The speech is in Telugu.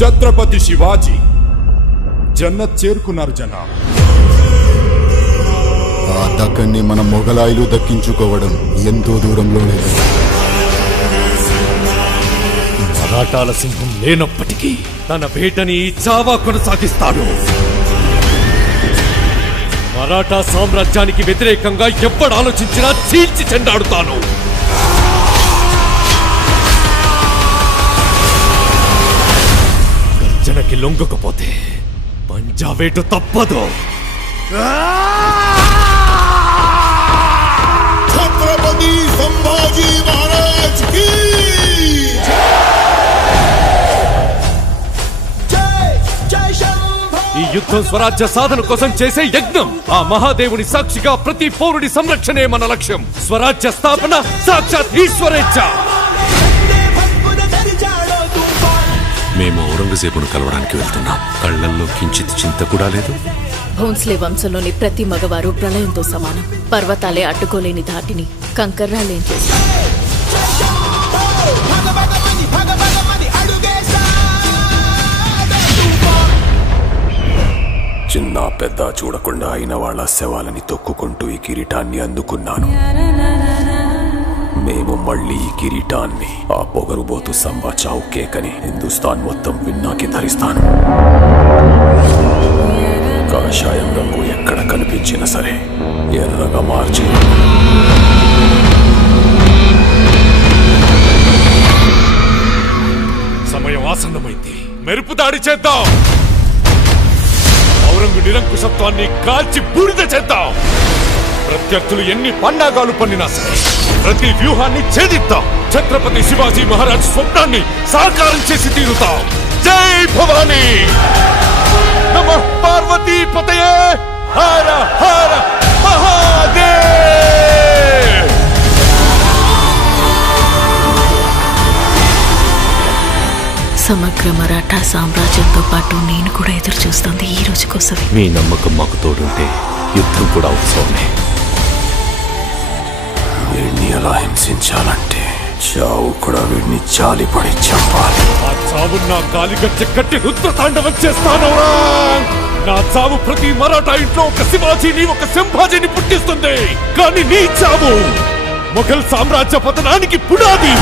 ఛత్రపతి శివాజీ జన్నత్ చేరుకున్నారు జనా. ఆ దక్కన్ని మన మొఘలాయిలు దక్కించుకోవడం ఎంతో దూరంలో లేదు. మరాఠాల సింహం లేనప్పటికీ తన వేటని చావా కొనసాగిస్తాడు. మరాఠా సామ్రాజ్యానికి వ్యతిరేకంగా ఎప్పుడు ఆలోచించినా చీల్చి చెండాడుతాను. గర్జనకి లొంగకపోతే పంజావేటు తప్పదు. ఛత్రపతి సంభాజీ మహారాజ్ కీ ఈ యుద్ధం స్వరాజ్య సాధన కోసం చేసే యజ్ఞం. ఆ మహాదేవుని సాక్షిగా ప్రతి పౌరుడి సంరక్షణే మన లక్ష్యం. స్వరాజ్య స్థాపన సాక్షాత్ ఈశ్వరేచ్ఛ. మేము ఔరంగజేబును కలవడానికి వెళ్తున్నాం. కళ్లల్లో కించిత్ చింత కూడా లేదు. భోన్స్లే వంశంలోని ప్రతి మగవారు ప్రళయంతో సమానం. పర్వతాలే అడ్డుకోలేని ధాటిని కంకర్రాలేం చేస్తారు. చిన్న పెద్ద చూడకుండా అయిన వాళ్ళ శవాలని తొక్కుకుంటూ ఈ కిరీటాన్ని అందుకున్నాను. మేము మళ్ళీ ఈ కిరీటాన్ని ఆ పొగరుబోతు సంబా చావు కేకని హిందుస్థాన్ మొత్తం విన్నాకి ధరిస్తాను. కాషాయం రంగు ఎక్కడ కనిపించినా సరే ఎర్రగా మార్చి సమయం ఆసన్నమైంది. మెరుపు దాడి చేద్దాం. ఔరంగు నిరంకుశత్వాన్ని కాల్చి బూడిద చేద్దాం. ప్రత్యర్థులు ఎన్ని పన్నాగాలు పన్నినా సరే ప్రతి వ్యూహాన్ని ఛేదిద్దాం. ఛత్రపతి శివాజీ మహారాజ్ స్వప్నాన్ని సాకారం చేసి తీరుతాం. జై భవానీ. నమః పార్వతీ పతయే. హర హర మహాదేవ్. సమగ్ర మరాఠా సామ్రాజ్యంతో పాటు నేను కూడా ఎదురు చూస్తుంది ఈ రోజు కోసమే. మీ నమ్మకం మాకు తోడుంటే యుద్ధం కూడా ఉత్సవమే. వీడిని ఎలా హింసించాలంటే చావు కూడా వీడిని జాలిపడి చంపాలి. ఆ చావు నా కాలిగచ్చ కట్టి రుద్రతాండవం చేస్తాను. నా చావు ప్రతి మరాఠా ఇంట్లో ఒక శివాజీని ఒక సంభాజీని పుట్టిస్తుంది. కానీ నీ చావు మొఘల్ సామ్రాజ్య పతనానికి పునాది.